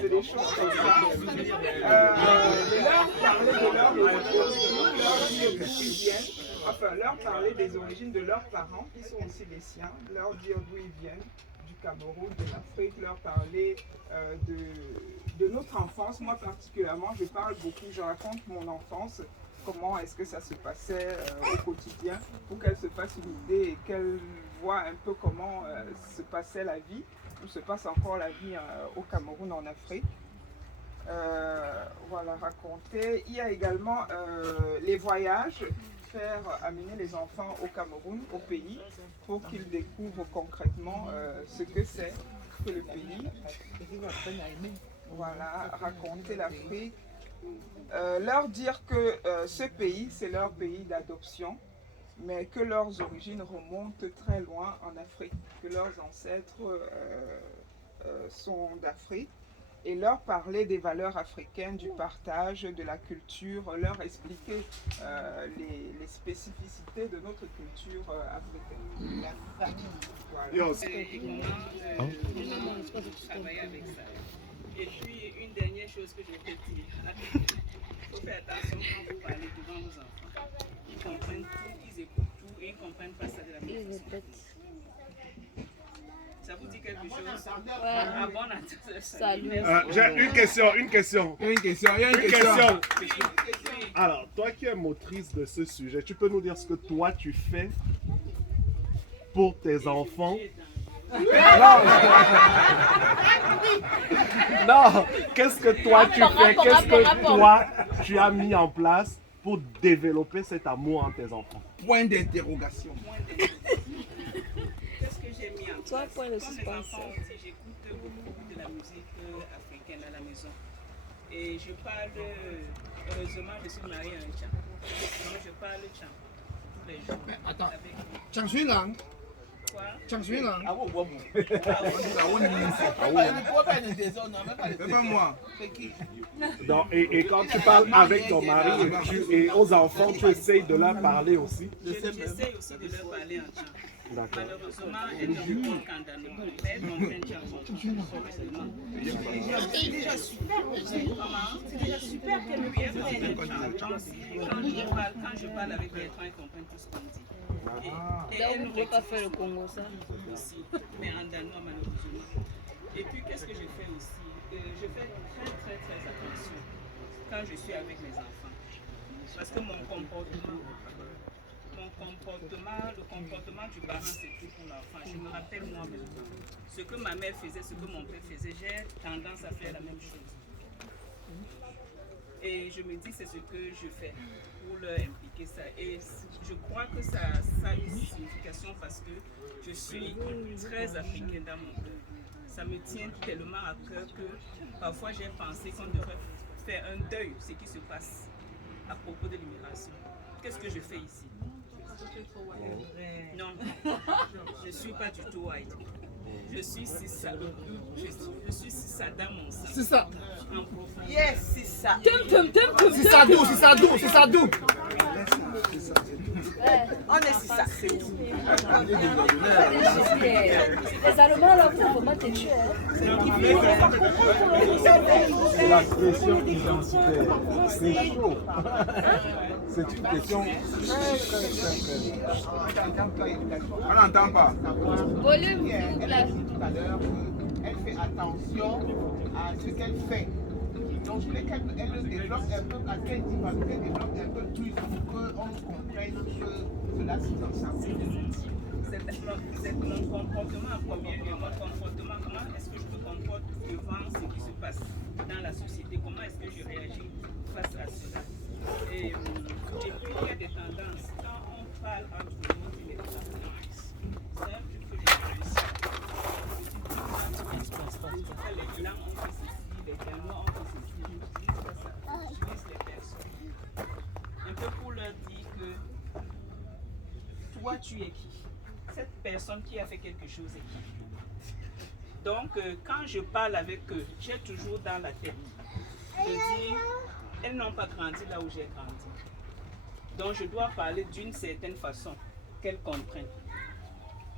C'est des choses comme ça. Leur parler de leur origine, leur dire d'où ils viennent, enfin leur parler des origines de leurs parents, qui sont aussi les siens, leur dire d'où ils viennent, du Cameroun, de l'Afrique, leur parler de notre enfance. Moi particulièrement, je parle beaucoup, je raconte mon enfance, comment est-ce que ça se passait au quotidien, pour qu'elles se fassent une idée et qu'elles voient un peu comment se passait la vie, ou se passe encore la vie au Cameroun, en Afrique. Voilà, raconter. Il y a également les voyages, faire amener les enfants au Cameroun, au pays, pour qu'ils découvrent concrètement ce que c'est que le pays. Voilà, raconter l'Afrique. Leur dire que ce pays, c'est leur pays d'adoption, mais que leurs origines remontent très loin en Afrique, que leurs ancêtres sont d'Afrique, et leur parler des valeurs africaines, du partage, de la culture, leur expliquer les spécificités de notre culture africaine. Voilà. Et comment travailler avec ça. Et puis, une dernière chose que je peux dire, il faut faire attention quand vous parlez devant vos enfants. Ils comprennent tout, ils écoutent tout et ils ne comprennent pas ça de la même façon. Ça vous dit quelque chose? Ah bon, salut. J'ai une question. Alors, toi qui es motrice de ce sujet, tu peux nous dire ce que toi tu fais pour tes enfants? Non, qu'est-ce que toi tu fais? Qu'est-ce que toi tu as mis en place pour développer cet amour en tes enfants? Point d'interrogation. Qu'est-ce que j'ai mis en place? Point de Comme mes enfants aussi, j'écoute beaucoup de la musique africaine à la maison. Et je parle, heureusement, je suis mariée à un Tcham. Donc je parle Tcham tous les jours. Mais attends, avec Tchang Shui Lang. quoi? Tchang Shui Lang. Ah, C'est pas moi. Donc, et quand tu parles avec ton mari et aux enfants, tu essayes de leur parler aussi? J'essaie aussi de leur parler en Tcham. D'accord. Malheureusement, elles ne comprennent qu'en danois. Mais elles comprennent Tcham professionnellement. C'est déjà super. C'est déjà super qu'elle me Oui, elles comprennent Tcham. Quand je parle avec les enfants, elles comprennent tout ce qu'on dit. Et elles ne peut pas faire le Congo, ça. aussi, mais en danois malheureusement. Et puis qu'est-ce que je fais aussi? Je fais très attention quand je suis avec mes enfants. Parce que le comportement du parent, c'est tout pour l'enfant. Je me rappelle moi-même. Ce que ma mère faisait, ce que mon père faisait, j'ai tendance à faire la même chose. Et je me dis, c'est ce que je fais pour leur impliquer ça. Et je crois que ça a une signification parce que je suis très africaine dans mon cœur. Ça me tient tellement à cœur que parfois j'ai pensé qu'on devrait faire un deuil, ce qui se passe à propos de l'immigration. Qu'est-ce que je fais ici? Non, je ne suis pas du tout white. Je suis Sissa dans mon sang. C'est ça. En profondeur. yes, c'est ça. C'est ça d'où. On est c'est ça, c'est tout. Les Allemands, là, vous vraiment te tuer. C'est la pression identitaire. C'est chaud. C'est une question On n'entend pas. Volume, s'il vous plaît. Tout à l'heure, elle fait attention à ce qu'elle fait. Donc, je voulais qu'elle le développe un peu, à qu'elle dit, parce qu'elle développe un peu plus pour qu'on comprenne que cela se passe. C'est mon comportement en premier lieu. Mon comportement, comment est-ce que je me comporte devant ce qui se passe dans la société? Comment est-ce que je réagis face à cela? Et puis, il y a des tendances. Quand on parle entre nous, il est nice. C'est un truc que je fais ici. Les blancs ont fait ceci, les danois ont fait ceci. J'utilise les personnes. Un peu pour leur dire que toi, tu es qui? Cette personne qui a fait quelque chose est qui? Donc, quand je parle avec eux, j'ai toujours dans la tête de dire, elles n'ont pas grandi là où j'ai grandi. Donc, je dois parler d'une certaine façon qu'elles comprennent.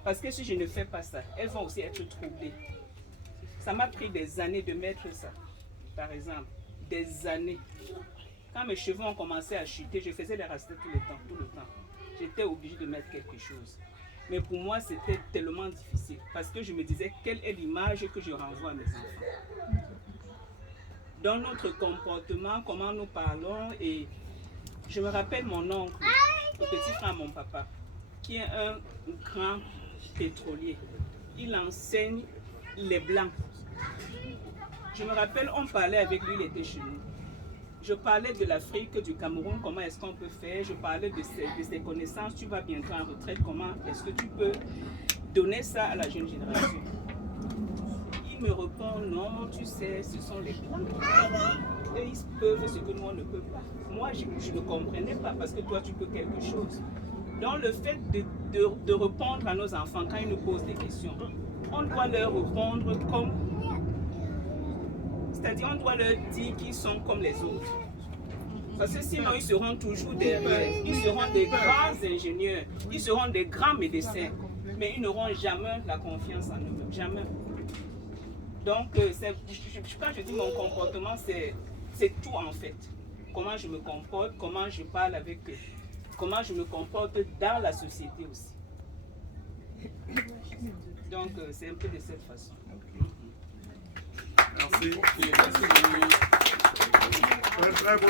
Parce que si je ne fais pas ça, elles vont aussi être troublées. Ça m'a pris des années de mettre ça, par exemple. Des années. Quand mes cheveux ont commencé à chuter, je faisais les rastas tout le temps. J'étais obligée de mettre quelque chose. Mais pour moi, c'était tellement difficile. Parce que je me disais, quelle est l'image que je renvoie à mes enfants? Dans notre comportement, comment nous parlons, et je me rappelle mon oncle, le petit frère à mon papa, qui est un grand pétrolier. Il enseigne les blancs. Je me rappelle, on parlait avec lui, il était chez nous. Je parlais de l'Afrique, du Cameroun, comment est-ce qu'on peut faire. Je parlais de ses connaissances. Tu vas bientôt en retraite, comment est-ce que tu peux donner ça à la jeune génération? Il me répond, non, tu sais, ce sont les blancs. Et ils peuvent ce que nous, on ne peut pas. Moi, je ne comprenais pas parce que toi, tu peux quelque chose. Donc, le fait de répondre à nos enfants quand ils nous posent des questions, on doit leur répondre comme... C'est-à-dire, on doit leur dire qu'ils sont comme les autres. Parce que sinon, ils seront toujours derrière. Ils seront des grands ingénieurs. Ils seront des grands médecins. Mais ils n'auront jamais la confiance en eux-mêmes. Jamais. Donc, quand je dis mon comportement, c'est tout en fait. Comment je me comporte, comment je parle avec eux. Comment je me comporte dans la société aussi. Donc, c'est un peu de cette façon. Merci. Très, très bon.